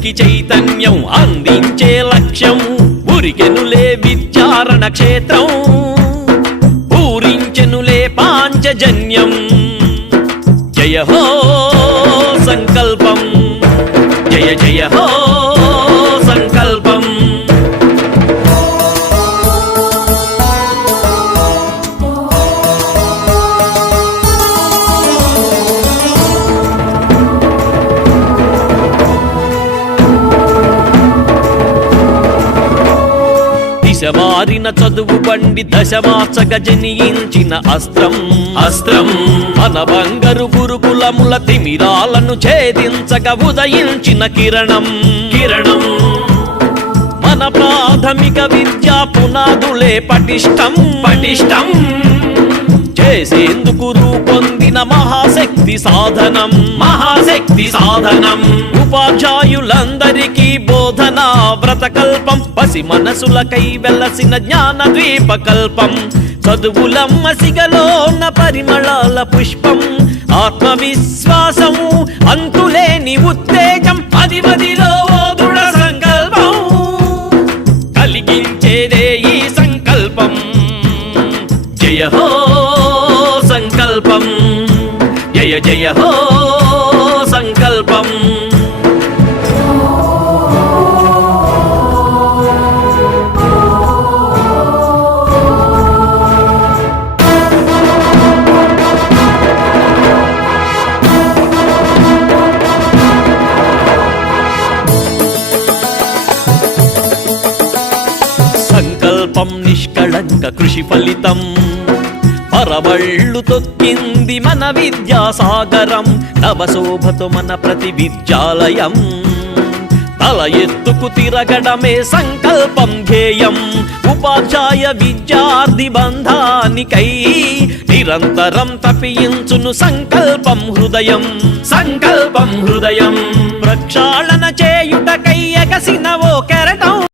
అందరికి చైతన్యం అందించే లక్ష్యం ఉరికెనులే విద్యారణ క్షేత్రం పూరించెనులే పాంచజన్యం జయ హో సంకల్పం జయ జయ హో సంకల్పం దిశమారిన చదువు బండి దశమార్చగ జనియించిన అస్త్రం అస్త్రం మన బంగారు గురుకులముల తిమిరాలను ఛేదించగ ఉదయించిన కిరణం కిరణం మన ప్రాథమిక విద్యా పునాదులే పటిష్టం పటిష్టం చేసేందుకు రూపొందిన మహాశక్తి సాధనం మహాశక్తి సాధనం ఉపాధ్యాయులందరికీ బోధన వ్రతకల్పం పసి మనసులకై వెలసిన జ్ఞాన ద్వీపకల్పం చదువులమ్మ సిగలోన పరిమళాల పుష్పం ఆత్మవిశ్వాసము అంతులేని ఉత్తేజం అది మదిలో దృఢ సంకల్పం కలిగించేదే ఈ సంకల్పం జయ హో సంకల్పం జయ జయ హో సంకల్పం సంకల్పం నిష్కళంక కృషి ఫలితం పరవళ్ళు తొక్కింది మన విద్యాసాగరం నవశోభతో మన ప్రతి విద్యాలయం తల ఎత్తుకు తిరగడమే సంకల్పం ధ్యేయం ఉపాధ్యాయ విద్యార్థి బంధానికై నిరంతరం తపించును సంకల్పం హృదయం సంకల్పం హృదయం ప్రక్షాళన చేయుటకై ఎగసిన ఓ కెరటం